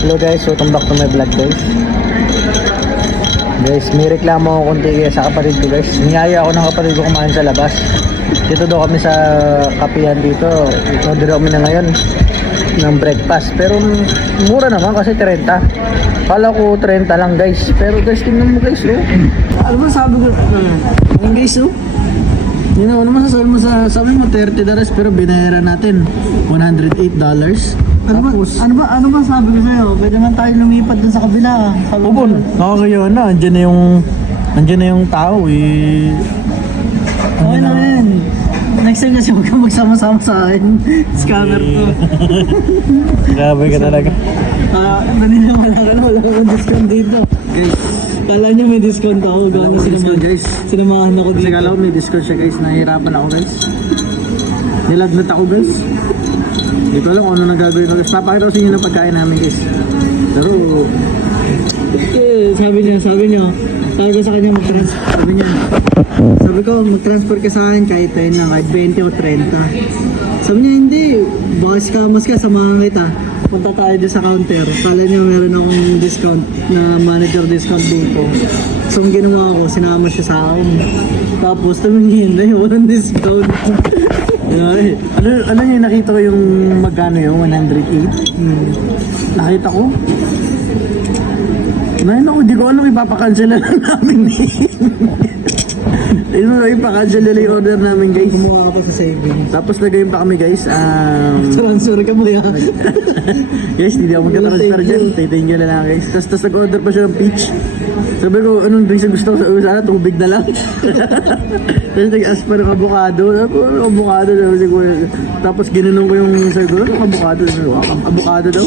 Hello guys, welcome back to my vlog guys. Guys, may reklamo ako konti sa kapatid ko guys. Niyaya ako ng kapatid ko kumain sa labas. Dito daw kami sa kapihan dito. Order kami na ngayon ng breakfast. Pero mura naman kasi 30. Kala ko 30 lang guys. Pero guys, tingnan mo guys oh. Ano ba sabi ko? Ayun guys oh. Yun know, ano masasabi mo sa sabi mo $30 pero binayaran natin $108. Ano ba sabi ko sa'yo? Pwede man tayo lumipat dun sa kabila. Ubon, nakakayaw na. Andiyan na yung tao eh. Okay na rin. Next time kasi huwag kang magsama-sama sa akin. Scammer to. Grabe ka talaga. Naniniwala ka na. Wala akong discount dito. Guys, kala niya may discount ako. Gano'n guys. sinamahan ako dito. Kasi kala ko may discount siya guys. Nahihirapan ako guys. Nilagnat ako guys. Hindi ko alam kung ano nang gagawin ko guys. Papakita ko sa inyo ng pagkain namin guys. Pero Sabi niya, sabi ko sa kanya sabi ko mag-transfer ka sa akin kahit 10 lang, kahit 20 o 30. Sabi niya hindi, baka scammers ka, samahan kita. Punta tayo dyan sa counter. Kala niya meron akong discount na manager discount dito. So ang ginawa ko, sinama siya sa akin. Tapos tumingin na yun, walang discount. Alam niyo, nakita ko yung magkano yung 108. Nakita ko. Ngayon ako, di ko alam, ipapakancel na lang namin eh. Ayun, ipakancel nila yung order namin guys. Kumuha ka pa sa savings. Tapos lagayin pa kami guys. Transfer ka mo yan. Guys, hindi ako magka-transfer dyan. Thank you na lang guys. Tapos nag-order pa siya ng peach. Sabi ko, anong drinks na gusto ko? Sana tubig na lang. Tapos nag-ask pa ng avocado. Avocado daw siguro. Tapos ginanong ko yung siguro, avocado. Avocado daw.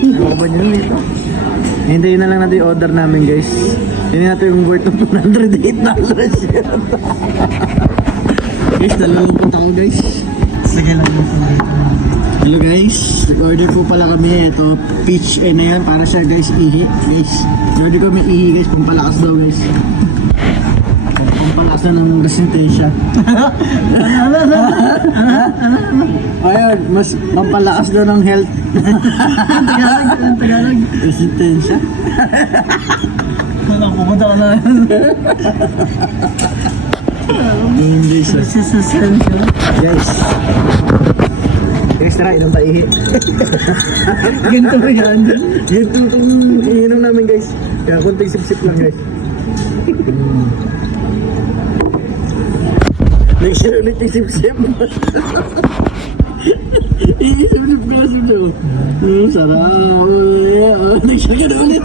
Ano ba niya dito? Hintayin na lang natin yung order namin guys. Hindi natin yung worth of $108. Guys, nalulungkot ako guys. Sige lang mo. Hello guys, nag-order po pala kami. Ito, peach na yan. Para siya guys, ihi. Guys, nag-order kami ihi guys. Pampalakas daw guys. Pampalakas na ng resistensya. Ayun, mas pampalakas daw ng health. Tagalog. Resistensya. Wala, pumunta ka na. Hindi siya. Guys. Guys, tara, ilang paihi. Ganito ba yan? Ganito itong ininom namin guys. Kaya kunting sip-sip lang guys. Nag-share ulit yung sip-sip. Iisip-sip ka siya. Sarap. Nag-share ka na ulit.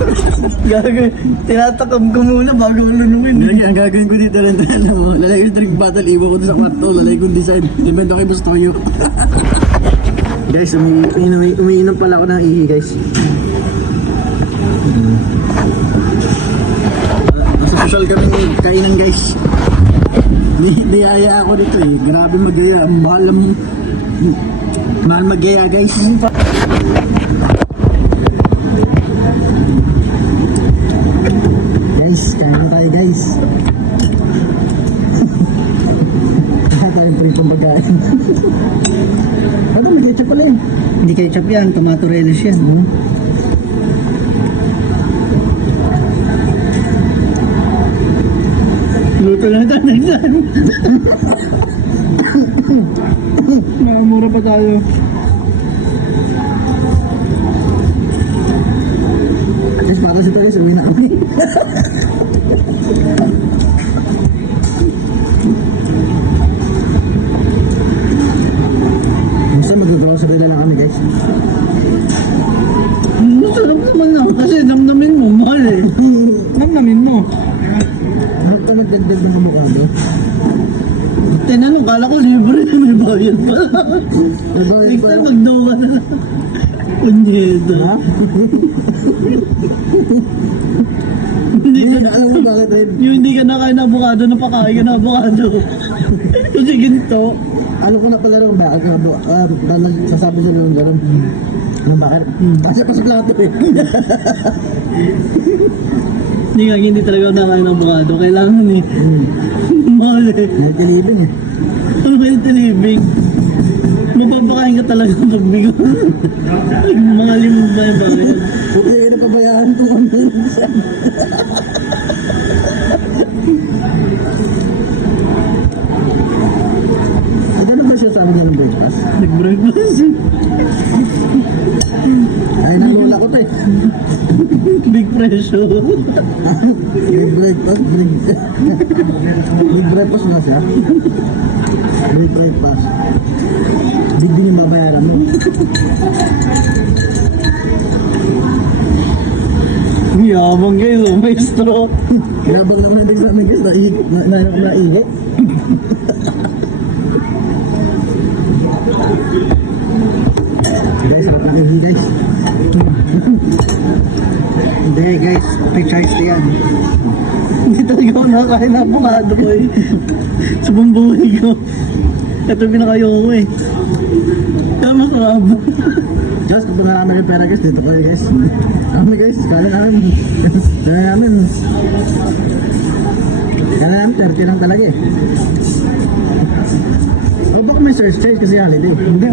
Gagawin. Tinatakam ko muna bago ulunumin. Ang gagawin ko dito lang tayo mo. Lalagay ko sa drink bottle, iwan ko sa kwarto. Lalagay ko design. Invento kay Bustoyo. Guys, umiinom pala ako ng ihi guys. Nasa social kami kainan guys. Niyaya ako dito eh. Grabe mag-gaya. Mahal mag-gaya guys. Guys, kain na tayo guys. Kaya tayong pritong pagkain. Ano, may ketchup pala eh. Hindi ketchup yan, tomato relish yan. Luto lang tayo na yan. Maramura pa tayo. Guys, para sa tayo, sabihin na kami. Gusto magdodrow sa rila lang kami guys. Masarap naman na kasi namnamin mo, mahal eh. Namnamin mo. Bakit ka nagdagdag ng avocado? Tinanong, kala ko libre na may bayad pa. Next time magdawa na lang. Punyeta. Ha? Hindi ka Hindi, alam mo bakit rin? yung hindi ka nakain na avocado, napakain ka na avocado. Kasi ginto. Ano ko na pala rin bakit nga sasabi sa nung gano'n. Ano bakit? Kasi pa sa plato eh. Hindi talaga ako nakain ng avocado. Kailangan eh. Mahal eh. Nagkalibin eh. Ano ba yung talibig? Magpapakain ka talaga pagbigo. Mga limang ba yung bagay? Buti kayo napabayaan ko kung minsan. Ganun ba siya sa amin ng breakfast? Nag-breakfast. Ay, nalula ko to eh. Big pressure. Big breakfast, big breakfast na siya. Big breakfast. Big din yung babayaran mo. Yabang guys, oh, maestro. Kinabang naman yung exam guys, naigit. Guys, ba't nakihi guys? Hindi guys, pre-charge na yan. Hindi talaga ako nakakain na avocado ko eh. Sa buong buhay ko. Ito pinakayo ko eh. Kaya masarap. Just kung namin yung pera guys, dito kayo guys. Kami guys, kala namin. Kala namin. Kala namin 30 lang talaga eh. O baka may search charge kasi holiday. Hindi.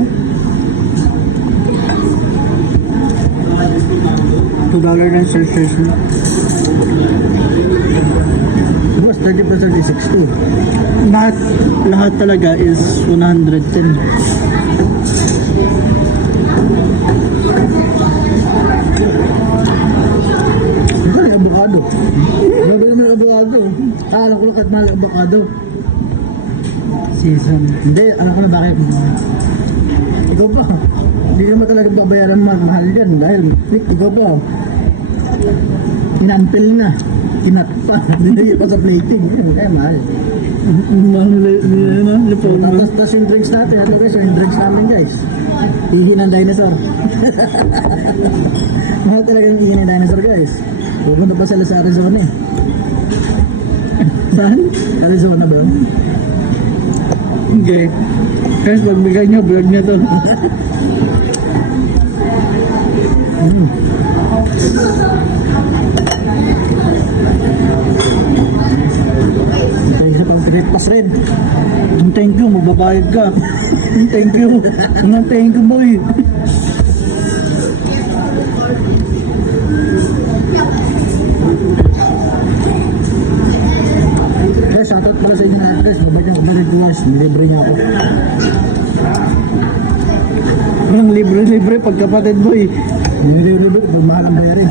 $2 na search mo. Boss, 30 plus 36 too. Lahat talaga is 110. Ano yung avocado? Nabili mo yung avocado. Alam ko lang kahit mahal yung avocado. Season. Hindi, alam ko na bakit. Ikaw pa. Hindi naman talaga babayaran mahal yan dahil ikaw pa. Inampil na. Kinat pa. Dinagay pa sa plating. Kaya mahal. Mahal nila lipon mo. Tapos yung drinks natin. Ito guys, yung drinks namin guys. Ihi ng dinosaur. Mahal talaga yung ihi ng dinosaur guys. Pupunta pa sila sa Arizona eh. Saan? Arizona ba yun? Okay. Guys, pagbigay nyo, vlog nyo to. Ito yung pang breakfast rin. Thank you, magbabayad ka. Thank you. Thank you, boy. Guys, shoutout pala sa inyo na guys. Babalik ko guys. Nilibre niya ako. Ang libre-libre pagkapatid, boy. Nilibre, mahal ang bayarin.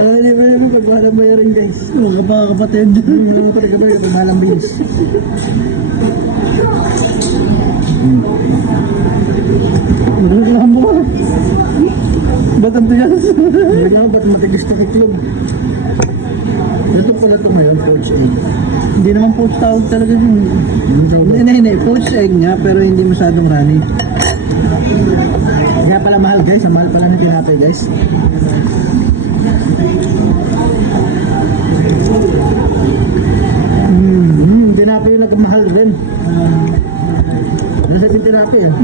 Alam niyo ba yun, pag mahal ang bayarin guys. Mga kapatid. Ano pa rin ba yun, pag mahal ang bilis. Magreklamo ka. Ba't ang tiyas? Hindi nga, ba't matigas na kiklog? Ito pala ito ngayon, coach egg. Hindi naman poached tawag talaga yun. Hindi. Poached egg nga, pero hindi masyadong runny. Kaya pala mahal guys, ang mahal pala na tinapay guys. Tinapay yung nagmahal rin. Nasa yung tinapay ah.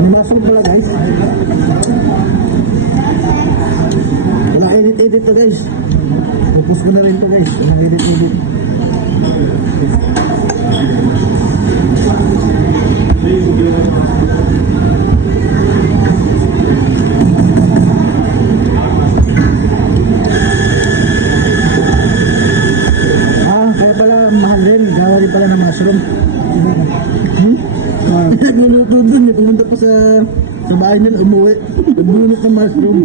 Nimasok pala guys. Wala edit to guys. Focus ko na rin to guys. Walang edit. Kaya pala mahal rin. Gawa rin pala ng mushroom. Nagluluto dun. Pumunta pa sa bahay nila, umuwi. Nagbunot ng mushroom.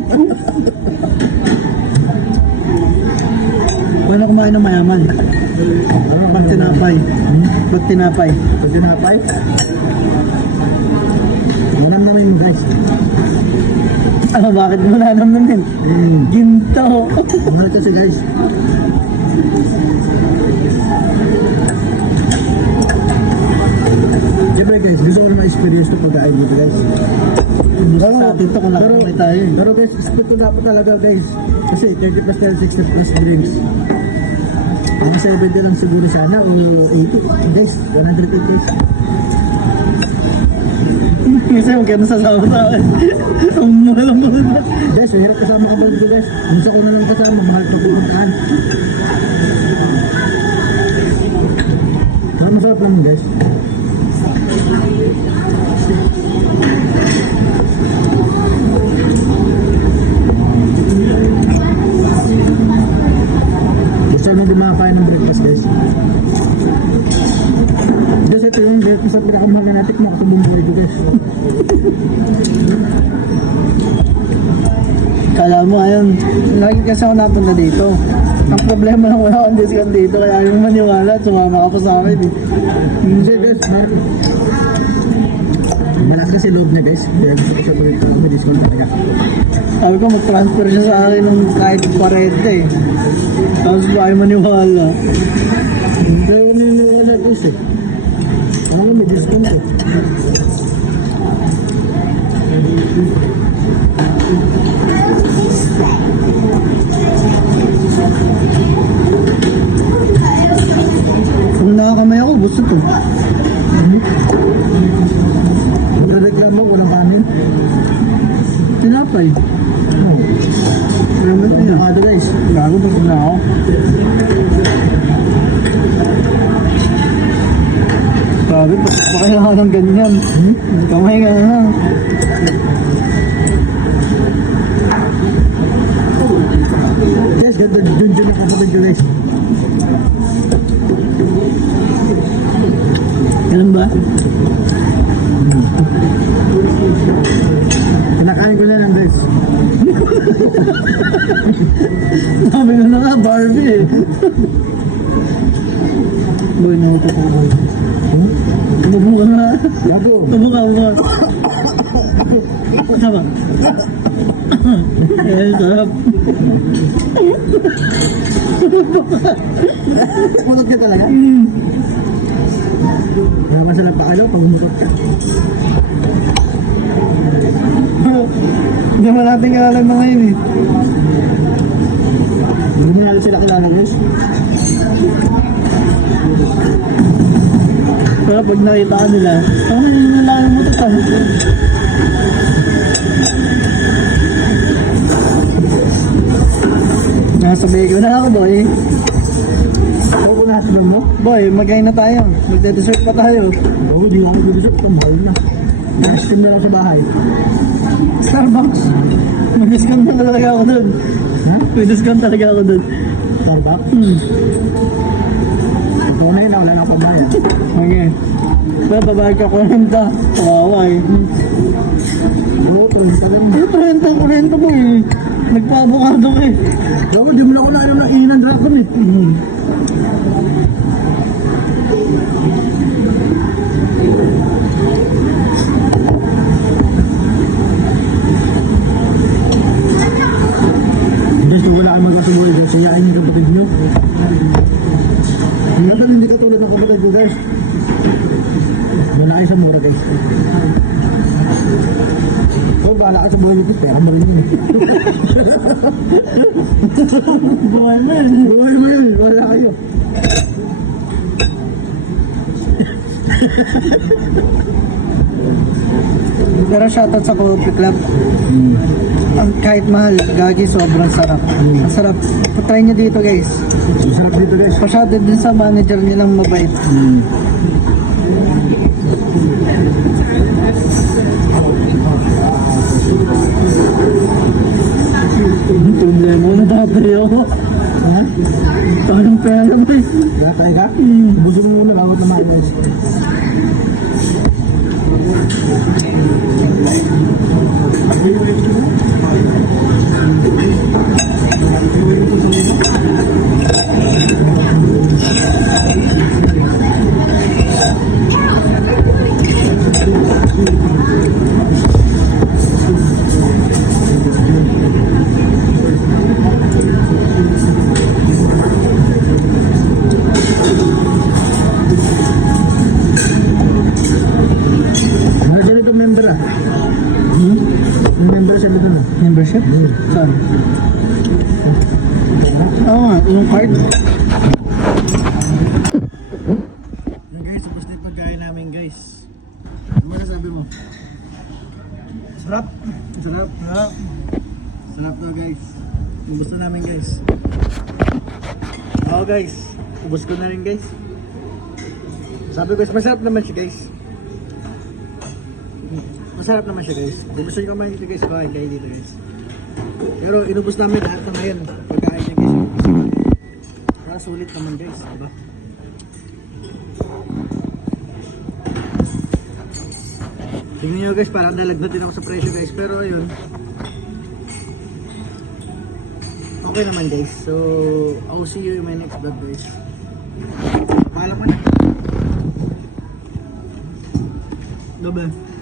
Paano kumain ng mayaman? Pag tinapay. Pag tinapay. Pag tinapay? Manam naman yun guys. Ano, bakit mo nanamnamin? Ginto. Mahal kasi guys. Siyempre guys, gusto ko na ma-experience ito pagkain dito guys. Sa atin to kung nakamay tayo. Pero guys, expect ko dapat talaga guys. Kasi 30 plus 10, 60 plus drinks. Ang 70 lang siguro sana o 80. Guys, 100 guys. Minsan magkano sasama sa akin. Ang mahal. Guys, mahirap kasama ka ba dito guys? Minsan ko na lang kasama, mahal pa pupuntaan. Saan masarap lang guys? Gusto nyo dumakain ng breakfast guys? Guys, ito yung breakfast at pinakamahal na natin mo sa buong buhay ko guys. Kala mo, ayun, lagi kasi ako napunta dito. Ang problema lang wala akong discount dito, kaya ayaw maniwala at sumama ka pa sa akin eh. Hindi guys, malas kasi loob niya guys. Kaya gusto ko siya balik ko, may discount talaga. Sabi ko, mag-transfer siya sa akin ng kahit 40 eh. Tapos ba ayaw maniwala? Hindi ako naniniwala guys eh. Ako may discount eh. Kung nakakamay ako, gusto to. Nagreklamo ko ng kanin. Tinapay. Oo. Kaya mo na yun. Nakado guys. Bago pa na ako. Sabi, pa kailangan ng ganyan. Kamay nga na. Guys, ganda dun dyan ang kapatid ko guys. Ganun ba? Kinakain ko na lang guys. Sabi ko na nga, Barbie eh. Boy, nakupo ko boy. Tubo ka nga. Gago. Tubo ka mo. Tama. Eh, sarap. Munot ka talaga? Kaya masarap pa pag umukot ka. Hindi naman natin kilala na ngayon eh. Hindi natin sila kilala guys. Pero pag nakita ka nila, ako na yun lang yung mutukan. Nasabihin ko na ako boy. Ako ko nasabihin mo? Boy, mag-kain na tayo. Magde-dessert pa tayo. Oo, di ako dito sa mahal na. Nakaskin na lang sa bahay. Starbucks. May discount na talaga ako dun. Ha? May discount talaga ako dun. Starbucks? Hmm. Ito na yun, wala na akong bayan. Okay. Pero babayag ka 40. Kawawa eh. Oo, 30 ka rin. 40 mo eh. Nagpa-avocado ka eh. Oo, di mo na ako nainom ng inan dragon eh. Gusto wala kang magkasubuhay guys, sayain yung kapatid nyo. Ngayon hindi ka tulad ng kapatid ko guys. Malaki sa mura guys. So, bahala ka sa buhay nyo, pera mo rin yun. Buhay mo yun. Buhay mo yun, wala kayo. Pero shoutout sa Coffee Club. Ang kahit mahal, gagi sobrang sarap. Ang sarap. Try nyo dito guys. Sarap dito guys. Pa-shoutout din sa manager nilang mabait. Problema mo na tatay ako. Ha? Parang pera mo eh. Gatay ka? Busog mo muna, bawat naman guys. Mahal dito member ah. Member siya dito na. Membership? Saan? Oo nga, yung card. Guys, tapos na yung pagkain namin guys. Ano masasabi mo? sarap. Sarap. Sarap to guys. Ubus na namin guys. Oo guys, ubus ko na rin guys. Sabi guys, masarap naman siya guys. Masarap naman siya guys. Kung gusto nyo kumain dito guys, baka kayo dito guys. Pero inubos namin lahat na ngayon. Pagkain niya guys. Kaya sulit naman guys, diba? Tingnan nyo guys, parang nalagnat din ako sa presyo guys. Pero ayun, okay naman guys. So, I'll see you in my next vlog guys. Paalam ko na. Gabi.